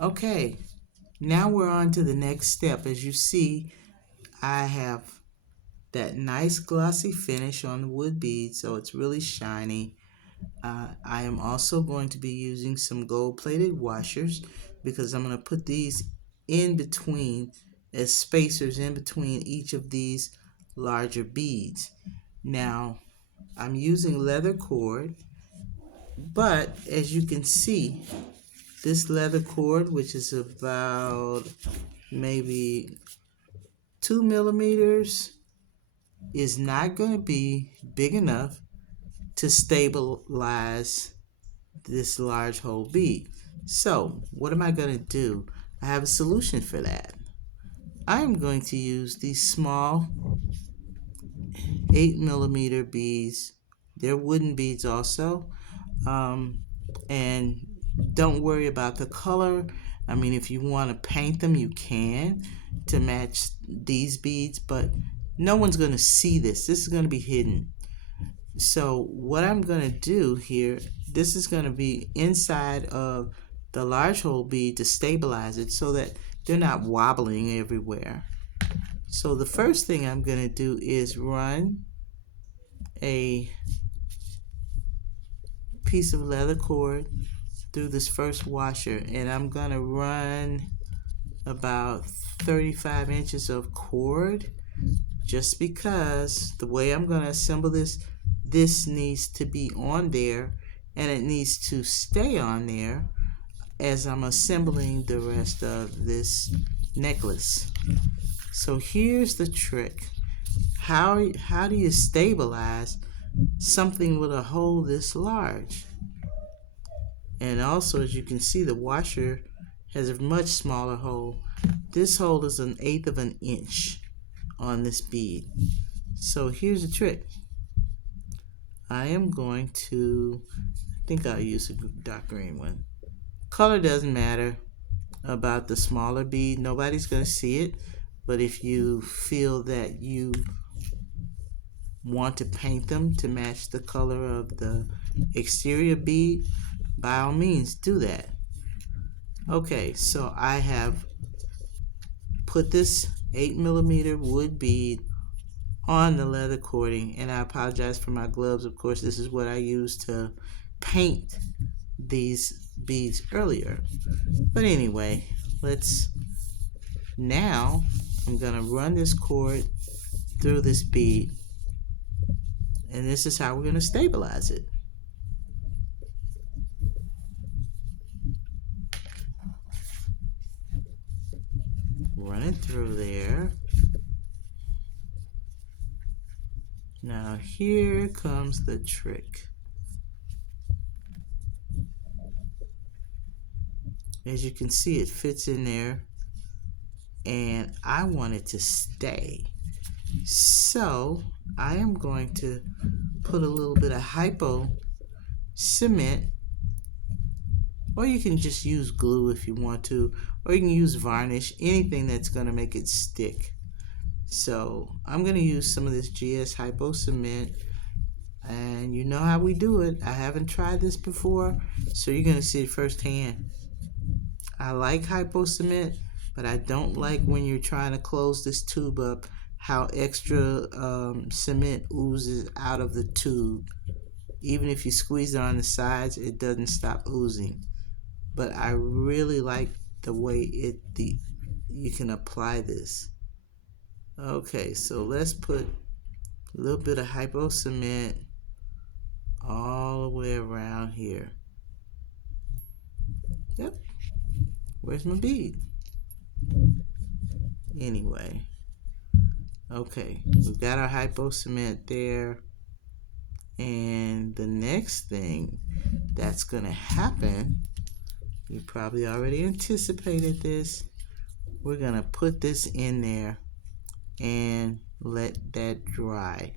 Okay, now we're on to the next step. As you see, I have that nice glossy finish on the wood bead, so it's really shiny. I am also going to be using some gold-plated washers because I'm going to put these in between as spacers in between each of these larger beads. Now, I'm using leather cord, but as you can see, this leather cord, which is about maybe 2 millimeters, is not going to be big enough to stabilize this large hole bead. So what am I going to do? I have a solution for that. I am going to use these small 8 millimeter beads. They're wooden beads also. And don't worry about the color. I mean, if you want to paint them, you can to match these beads, but no one's going to see this. This is going to be hidden. So what I'm going to do here, this is going to be inside of the large hole bead to stabilize it so that they're not wobbling everywhere. So the first thing I'm going to do is run a piece of leather cord through this first washer, and I'm going to run about 35 inches of cord, just because the way I'm going to assemble this needs to be on there, and it needs to stay on there as I'm assembling the rest of this necklace. So here's the trick. How do you stabilize something with a hole this large? And also, as you can see, the washer has a much smaller hole. This hole is 1/8 of an inch on this bead. So here's the trick. I am going to, I think I'll use a dark green one. Color doesn't matter about the smaller bead. Nobody's going to see it. But if you feel that you want to paint them to match the color of the exterior bead, by all means do that. Okay, so I have put this 8 millimeter wood bead on the leather cording, and I apologize for my gloves. Of course, this is what I used to paint these beads earlier. But anyway, now I'm gonna run this cord through this bead, and this is how we're gonna stabilize it. Run it through there. Now here comes the trick. As you can see, it fits in there, and I want it to stay. So I am going to put a little bit of hypo cement, or you can just use glue if you want to, or you can use varnish, anything that's going to make it stick. So I'm going to use some of this GS Hypo Cement, and you know how we do it. I haven't tried this before, so you're going to see it firsthand. I like Hypo Cement, but I don't like when you're trying to close this tube up how extra cement oozes out of the tube. Even if you squeeze it on the sides, it doesn't stop oozing. But I really like the way you can apply this. Okay, so let's put a little bit of hypo cement all the way around here. Yep. Where's my bead? Anyway. Okay, we've got our hypo cement there. And the next thing that's going to happen, you probably already anticipated this. We're going to put this in there and let that dry.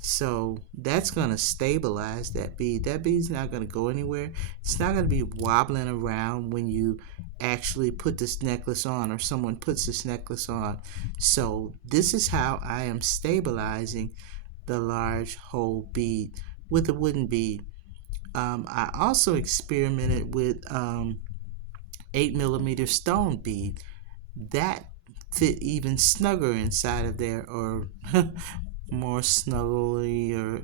So that's going to stabilize that bead. That bead's not going to go anywhere. It's not going to be wobbling around when you actually put this necklace on, or someone puts this necklace on. So this is how I am stabilizing the large hole bead with a wooden bead. I also experimented with 8mm stone bead. That fit even snugger inside of there, or more snuggly, or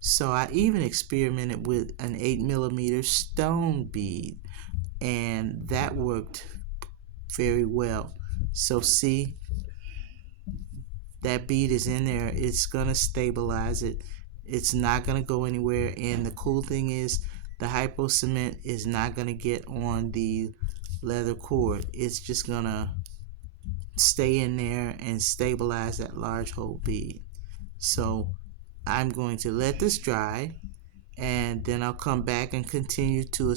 so I even experimented with an 8mm stone bead, and that worked very well. So see, that bead is in there. It's gonna stabilize it. It's not gonna go anywhere. And the cool thing is, the hypo cement is not gonna get on the leather cord. It's just gonna stay in there and stabilize that large hole bead. So I'm going to let this dry, and then I'll come back and continue to